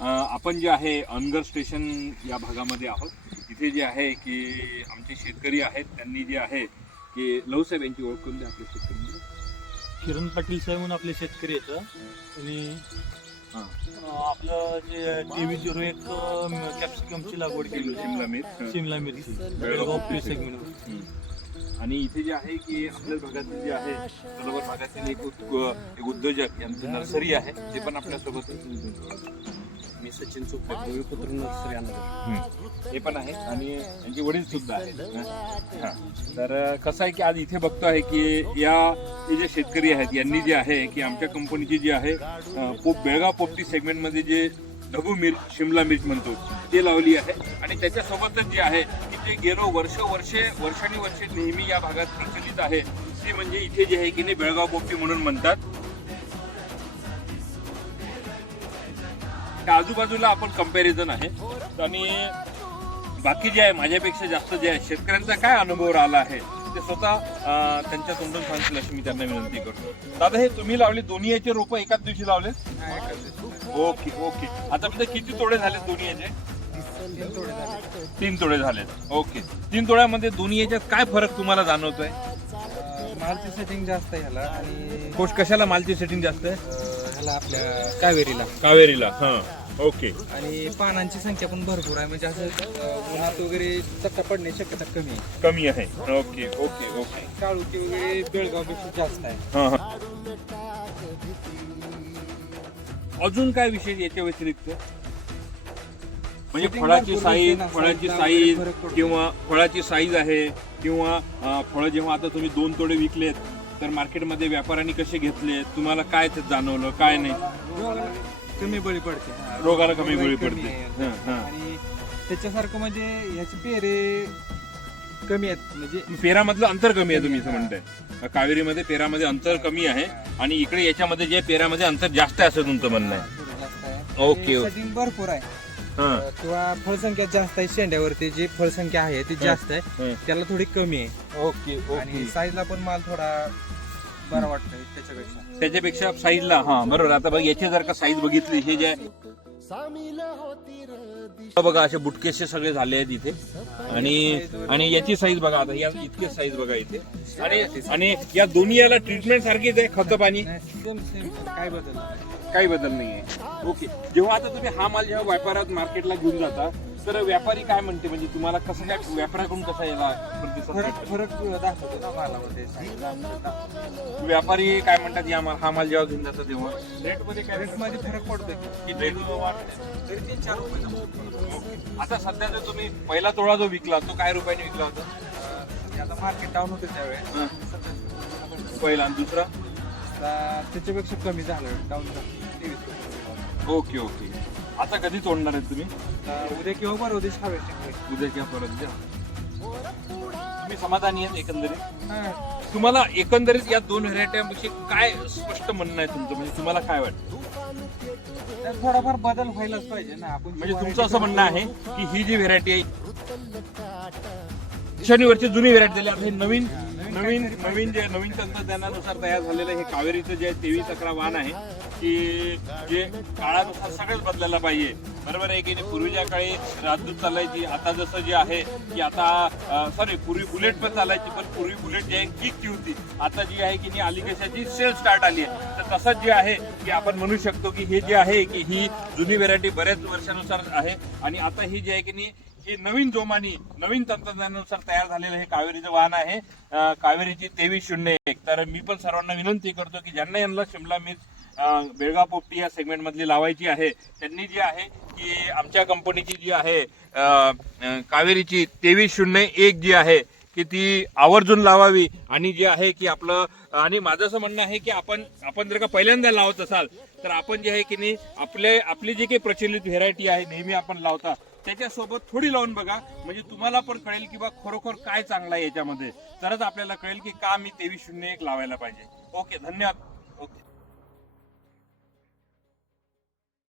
आपण जे आहे अनगर स्टेशन या भागामध्ये आहोत. इथे जे आहे की आमचे शेतकरी आहेत त्यांनी जे आहे की लवसाहेब यांची ओळख करून द्या आपल्या शेतकरी किरण पाटील साहेब म्हणून आपले शेतकरी आहेत आणि हां. आपलं जे टीव्ही झिरो एक कॅप्सिकमची लागवड केली होती. शिमला मिर्च शिमला मिरची. बेळगाव हम्म. आणि इथे जे आहे की आपल्या भागातील जे आहे सरोवर भागातील एक उद- एक उद्योजक यांचं नर्सरी आहे ते पण आपल्यासोबत मी सचिन भूमिपुत्र नर्सरी हम्म. हे पण आहे आणि यांचे वडील सुद्धा आहेत. तर कसं आहे की आज इथे बघतो आहे की या जे शेतकरी आहेत यांनी जे आहे की आमच्या कंपनीची जी आहे पोप बेळगाव पोपटी सेगमेंटमध्ये जे ढबू मिर्च शिमला मिर्च म्हणतो. ते लावली आहे. आणि त्याच्यासोबतच जे आहे की जे गेलो वर्ष वर्षे वर्षानी वर्षे नेहमी या भागात प्रचलित आहे. ती म्हणजे इथे जे आहे की नाही बेळगाव पोपटी म्हणून म्हणतात. त्या आजूबाजूला आपण कंपॅरिझन आहे. आणि बाकी जे आहे माझ्यापेक्षा जास्त जे आहे शेतकऱ्यांचा काय अनुभव राहिला आहे? ते स्वतः त्यांच्या तोंडून सांगतील अशी मी त्यांना विनंती करतो. दादा हे तुम्ही लावले दोन्ही याचे रोप एकाच दिवशी लावले ओके ओके. आतापर्यंत किती तोडे झाले दोन्ही याचे? तीन तोडे झालेत. ओके. तीन तोड्यामध्ये दोन्ही याच्यात काय फरक तुम्हाला जाणवतोय? मालची सेटिंग जास्त आहे ह्याला आणि कोश कशाला मालची सेटिंग जास्त आहे? ह्याला आपल्या कावेरीला. कावेरीला हा. ओके. आणि पानांची संख्या पण भरपूर आहे. म्हणजे असं अं, उन्हात वगैरे चक्का पडण्याची शक्यता कमी आहे. कमी आहे. Okay okay okay. काळुकी वगैरे बेळगावपेक्षा जास्त आहे. हा हा. अजून काय विशेष याच्या व्यतिरिक्त? म्हणजे फळाची भरपूर साईज ना, फळाची size ला साईज वगैरे फरक पडतो. किंवा फळाची साईज आहे किंवा अं, फळं जेव्हा आता तुम्ही दोन तोडे विकलेत तर मार्केटमध्ये व्यापाऱ्यांनी कसे घेतले तुम्हाला काय ते जाणवलं? काय नाही? कमी बळी पडते. हा, रोगाला कमी बळी पडते. आहे. हा, हा. आणि त्याच्यासारखं म्हणजे ह्याचे पेरे कमी आहेत. म्हणजे पेरामधलं अंतर कमी आहे तुम्ही असं म्हणताय. कावेरीमध्ये पेरामध्ये अंतर कमी आहे आणि इकडे याच्यामध्ये जे पेरामध्ये अंतर जास्त आहे असं तुमचं म्हणणं आहे. थोडं जास्त आहे. Okay, okay. सेटिंग भरपूर आहे. हा. किंवा फळसंख्या जास्त आहे शेंड्यावरती जी फळसंख्या आहे ती जास्त आहे हं. त्याला थोडी कमी आहे. ओके आणि ओके साईजला पण माल थोडा बरं वाटतंय त्याच्यापेक्षा. त्याच्यापेक्षा साईजला हा बरोबर. आता बघ याची जर का साईज बघितली हे जे बघा असे बुटकेसे सगळे झाले आहेत इथे. आणि आणि याची साईज बघा आता या इतके साईज बघा इथे. आणि आणि या दोन्ही याला ट्रीटमेंट सारखीच आहे खत पाणी. काय बदल? काही बदल नाहीये. ओके. जेव्हा आता तुम्ही हा माल जेव्हा व्यापारात मार्केटला घेऊन जाता तर व्यापारी काय म्हणते? म्हणजे तुम्हाला कसं काय व्यापाऱ्याकडून कसा प्रतिसाद फरक? फरक दाखवतो ना मालामध्ये. व्यापारी काय म्हणतात या माल हा माल जेव्हा घेऊन जातात तेव्हा. रेटमध्ये काय? Rate मध्ये फरक पडतोय. की रेट वाढते तरी तीन चार रुपये आता सध्या जो तुम्ही पहिला तोळा जो विकला तो काय रुपयाने विकला होता? आता मार्केट डाऊन होते त्यावेळेस. पहिला आणि दुसरा? त्याच्यापेक्षा कमी झालं डाऊन झालं. तेवीस. Okay okay. आता कधी तोडणार आहेत तुम्ही? उद्या किंवा बरं उद्या हार्वेस्टिंग उद्या किंवा परत द्या तुम्ही समाधानी आहेत एकंदरीत? तुम्हाला एकंदरीत या दोन व्हरायट्यांविषयी काय स्पष्ट म्हणणं आहे तुमचं? म्हणजे तुम्हाला काय वाटतं? थोडाफार बदल व्हायलाच पाहिजे ना. आपण म्हणजे तुमचं असं म्हणणं आहे की ही जी व्हेरायटी आहे शनिवारची जुनी व्हेरायटी झाली आता हे नवीन नवीन नवीन जे नवीन तंत्रज्ञानानुसार तयार झालेलं हे कावेरीचं जे तेवीस अकरा वाहन आहे की जे काळानुसार सगळंच बदलायला पाहिजे. बरोबर आहे की पूर्वीच्या काळी राजदूत चालायची आता जसं जे आहे की आता सॉरी पूर्वी बुलेट पण चालायची पण पूर्वी बुलेट जी आहे किकची होती. आता जी आहे की नाही आली कशाची सेल स्टार्ट आली आहे. तर तसंच जे आहे की आपण म्हणू शकतो की हे जे आहे की ही जुनी व्हेरायटी बऱ्याच वर्षानुसार आहे. आणि आता ही जी आहे की नाही हे नवीन जोमानी नवीन तंत्रज्ञानानुसार तयार झालेलं हे कावेरीचं वाहन आहे. कावेरीची तेवीस शून्य एक. तर मी पण सर्वांना विनंती करतो की ज्यांना यांना शिमला मिर्च बेळगाव पोपटी या सेगमेंट मधली लावायची आहे त्यांनी जी आहे की आमच्या कंपनीची जी आहे कावेरीची तेवीस शून्य एक जी आहे की ती आवर्जून लावावी. आणि जे आहे की आपलं आणि माझं असं म्हणणं आहे की आपण आपण जर का पहिल्यांदा लावत असाल तर आपण जे आहे की नाही आपले आपली जी काही प्रचलित व्हेरायटी आहे नेहमी आपण लावता. त्याच्यासोबत थोडी लावून बघा. म्हणजे तुम्हाला पण कळेल की बा खरोखर काय चांगलं आहे याच्यामध्ये. तरच आपल्याला कळेल की का मी तेवीस शून्य एक लावायला पाहिजे. ओके धन्यवाद. ओके.